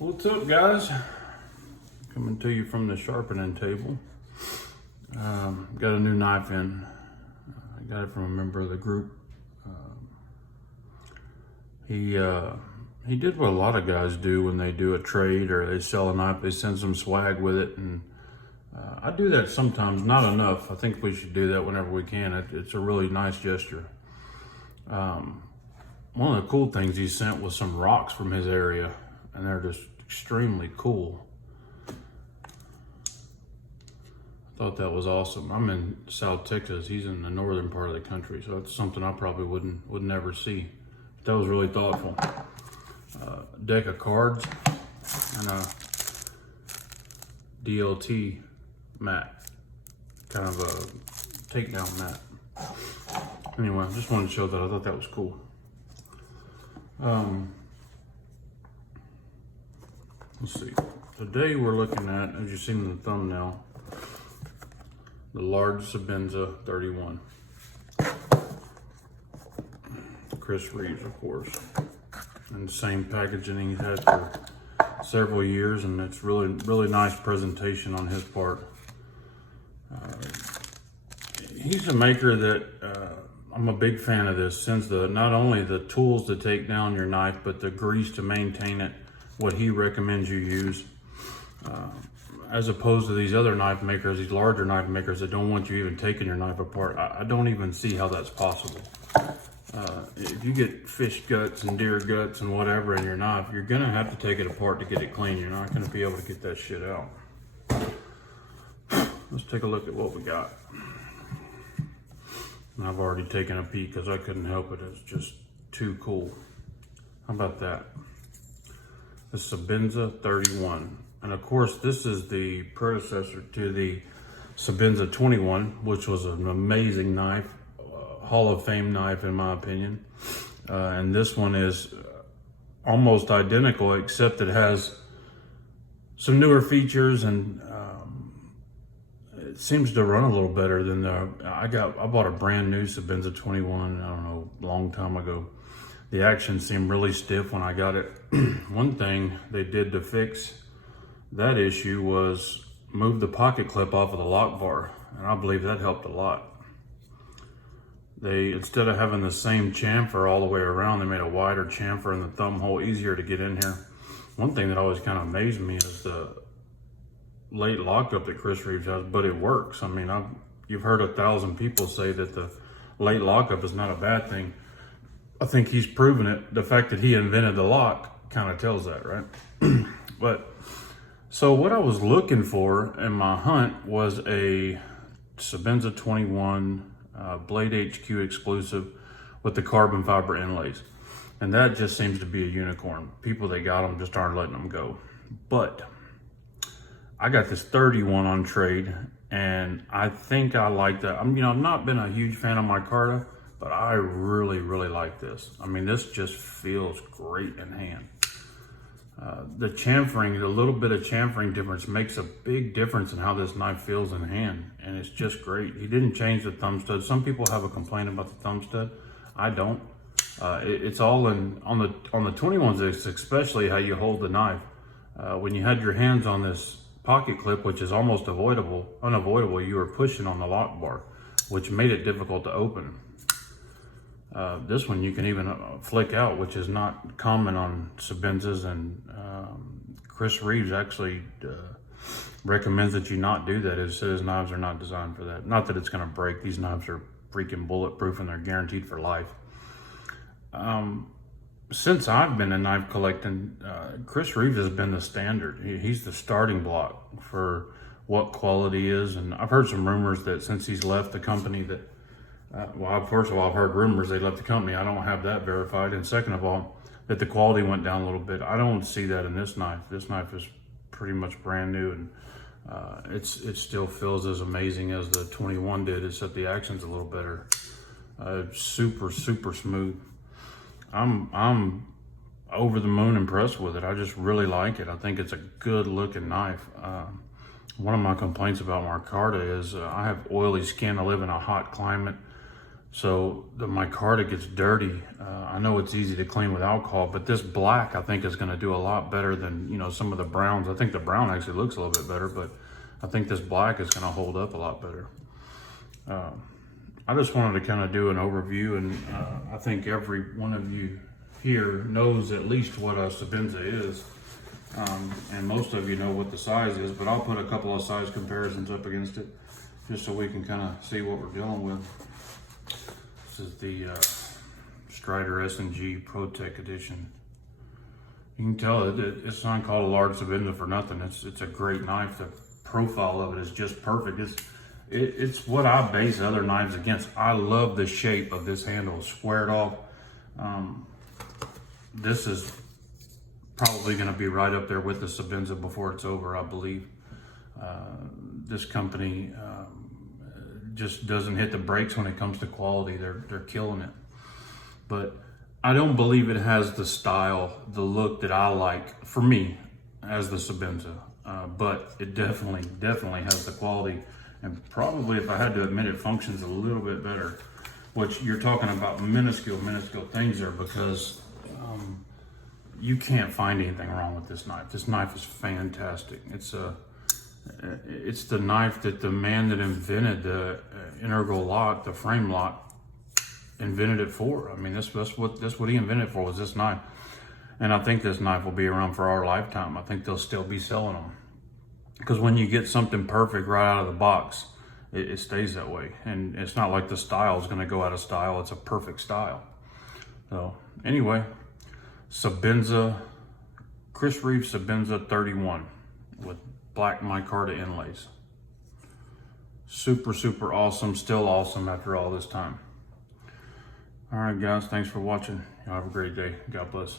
What's up, guys? Coming to you from the sharpening table. Got a new knife in. I got it from a member of the group. He did what a lot of guys do when they do a trade or they sell a knife. They send some swag with it, and I do that sometimes. Not enough. I think we should do that whenever we can. It's a really nice gesture. One of the cool things he sent was some rocks from his area, and they're just extremely cool. I thought that was awesome. I'm in South Texas. He's in the northern part of the country, so that's something I probably would never see. But that was really thoughtful. Deck of cards and a DLT mat, kind of a takedown mat. Anyway, I just wanted to show that. I thought that was cool. Let's see. Today we're looking at, as you've seen in the thumbnail, the large Sebenza 31. Chris Reeves, of course. And the same packaging he's had for several years, and it's really nice presentation on his part. He's a maker that I'm a big fan of this. Sends not only the tools to take down your knife, but the grease to maintain it, what he recommends you use. As opposed to these other knife makers, these larger knife makers that don't want you even taking your knife apart. I don't even see how that's possible. If you get fish guts and deer guts and whatever in your knife, you're gonna have to take it apart to get it clean. You're not gonna be able to get that shit out. Let's take a look at what we got. And I've already taken a peek because I couldn't help it. It's just too cool. How about that? The Sebenza 31. And of course, this is the predecessor to the Sebenza 21, which was an amazing knife, Hall of Fame knife in my opinion. And this one is almost identical, except it has some newer features, and it seems to run a little better than I bought a brand new Sebenza 21, I don't know, a long time ago. The action seemed really stiff when I got it. One thing they did to fix that issue was move the pocket clip off of the lock bar, and I believe that helped a lot. They, instead of having the same chamfer all the way around, they made a wider chamfer in the thumb hole, easier to get in here. One thing that always kind of amazed me is the late lockup that Chris Reeves has, but it works. I mean, you've heard 1,000 people say that the late lockup is not a bad thing. I think he's proven it. The fact that he invented the lock kind of tells that, right? So what I was looking for in my hunt was a Sebenza 21 Blade HQ exclusive with the carbon fiber inlays. And that just seems to be a unicorn. People that got them just aren't letting them go. But I got this 31 on trade, and I think I like that. I've not been a huge fan of micarta, but I really like this. I mean, this just feels great in hand. The chamfering, the little bit of chamfering difference makes a big difference in how this knife feels in hand, and it's just great. He didn't change the thumb stud. Some people have a complaint about the thumb stud. I don't. It's all on the 21s. It's especially how you hold the knife. When you had your hands on this pocket clip, which is almost unavoidable, you were pushing on the lock bar, which made it difficult to open. This one you can even flick out, which is not common on Sebenzas, and Chris Reeves actually recommends that you not do that. He says knives are not designed for that. Not that it's going to break. These knives are freaking bulletproof and they're guaranteed for life. Since I've been in knife collecting, Chris Reeves has been the standard. He's the starting block for what quality is, and I've heard some rumors that since he's left the company that first of all, I've heard rumors they left the company. I don't have that verified. And second of all, that the quality went down a little bit. I don't see that in this knife. This knife is pretty much brand new, and it still feels as amazing as the 21 did, except the action's a little better. Super smooth. I'm over the moon impressed with it. I just really like it. I think it's a good looking knife. One of my complaints about micarta is I have oily skin. I live in a hot climate. So the micarta gets dirty. I know it's easy to clean with alcohol, but this black I think is going to do a lot better than, you know, some of the browns. I think the brown actually looks a little bit better, but I think this black is going to hold up a lot better. I just wanted to kind of do an overview, and I think every one of you here knows at least what a Sebenza is. And most of you know what the size is, but I'll put a couple of size comparisons up against it just so we can kind of see what we're dealing with. This is the Strider S&G ProTech edition. You can tell it's not called a large Sebenza for nothing. It's a great knife. The profile of it is just perfect. It's what I base other knives against. I love the shape of this handle, squared off. This is probably going to be right up there with the Sebenza before it's over, I believe. This company just doesn't hit the brakes when it comes to quality. They're killing it. But I don't believe it has the style, the look that I like, for me, as the Sebenza. But it definitely has the quality. And probably, if I had to admit, it functions a little bit better. Which you're talking about minuscule things there, because you can't find anything wrong with this knife. This knife is fantastic. It's the knife that the man that invented the integral lock, the frame lock, invented it for. I mean, that's what he invented it for, was this knife. And I think this knife will be around for our lifetime. I think they'll still be selling them. Because when you get something perfect right out of the box, it stays that way. And it's not like the style is going to go out of style. It's a perfect style. So anyway, Sebenza, Chris Reeves Sebenza 31 with black micarta inlays. Super awesome. Still awesome after all this time. All right, guys. Thanks for watching. Y'all have a great day. God bless.